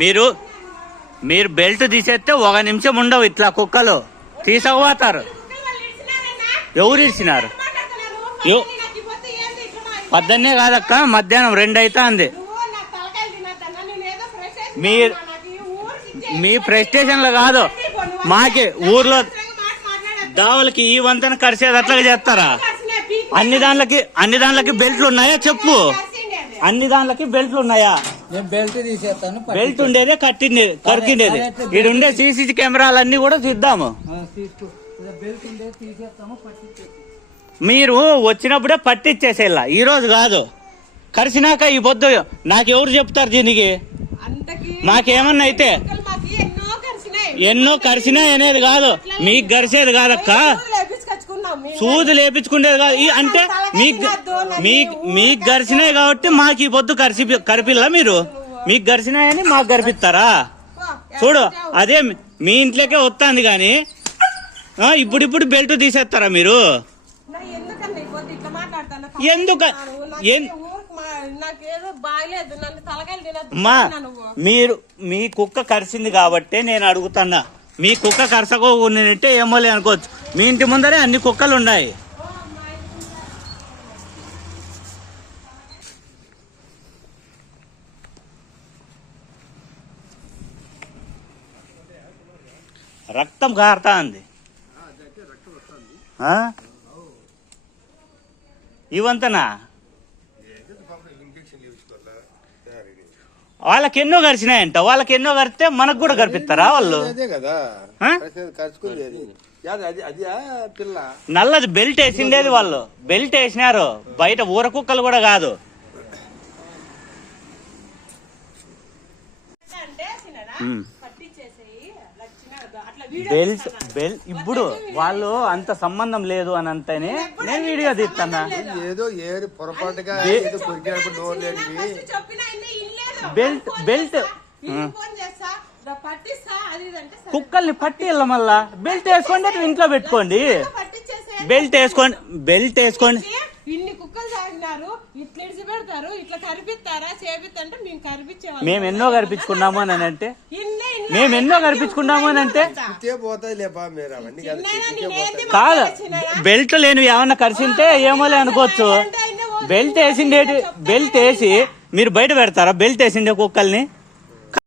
మీరు మీరు బెల్ట్ తీసేస్తే 1 నిమిషం ఉండవు ఇట్లా కుక్కలు తీసుకుపోతారు. ఎవరు ఇచ్చినారు? పద్దన్నే కాదక్క, మధ్యాహ్నం 2 అవుతుంది. మీ ప్రెస్టేషన్లో కాదు, మాకే ఊర్లో దావులకి ఈ వంతెన కరిసేది అట్లాగే చేస్తారా? అన్ని దాంట్లకి బెల్ట్లు ఉన్నాయా చెప్పు? అన్ని దాంట్లకి బెల్ట్లు ఉన్నాయా? బెల్ట్ తీసేస్తాను. బెల్ట్ ఉండేదే కరికిండేది. ఇక్కడ ఉండే సీసీ కెమెరాలన్నీ కూడా చూద్దాము. మీరు వచ్చినప్పుడే పట్టిచ్చేసేలా, ఈ రోజు కాదు. కరిసినాక ఈ పొద్దు నాకెవరు చెప్తారు దీనికి? మాకేమన్నా అయితే ఎన్నో కరిసినాయి అనేది కాదు, మీకు గరిసేది కాదక్క, సూది లేపించుకునేది కాదు. అంటే మీకు గరిసినాయి కాబట్టి మాకు ఈ పొద్దు కరిపిల్లా మీరు? మీకు గరిసినాయని మాకు గరిపిస్తారా? చూడు, అదే మీ ఇంట్లోకే వస్తుంది కానీ ఇప్పుడు బెల్ట్ తీసేస్తారా మీరు? ఎందుకు మీరు మీ కుక్క కరిసింది కాబట్టి నేను అడుగుతున్నా. మీ కుక్క కరసకోకుంటే ఏమోలే అనుకోవచ్చు. మీ ఇంటి ముందరే అన్ని కుక్కలు ఉన్నాయి. రక్తం కారుతా ఉంది. ఇవంతనా? వాళ్ళకి ఎన్నో కరిచినాయంట. వాళ్ళకి ఎన్నో కరిస్తే మనకు కూడా కరిపిస్తారా వాళ్ళు? నల్లది బెల్ట్ వేసిండేది వాళ్ళు, బెల్ట్ వేసినారు. బయట ఊర కుక్కలు కూడా కాదు. బెల్ట్ ఇప్పుడు వాళ్ళు అంత సంబంధం లేదు అని అంటేనే నేను వీడియో తీస్తున్నా. బెల్ట్ కుక్కల్ని పట్టి మళ్ళా బెల్ట్ వేసుకోండి, ఇంట్లో పెట్టుకోండి. బెల్ట్ వేసుకోండి. ఇన్ని కుక్కలు సాగినారు, ఇట్లా ఇడిచి పెడతారు, ఇట్లా కరిపిస్తారా చేపిస్తంటే మేము కరిపించేవాళ్ళం. మేము ఎన్నో కరిపించుకున్నాము అని అంటే కాదు. బెల్ట్ లేనివి ఏమన్నా కరిసింటే ఏమోలే అనుకోవచ్చు. బెల్ట్ వేసి మీరు బయట పెడతారా? బెల్ట్ వేసిండే కుక్కల్ని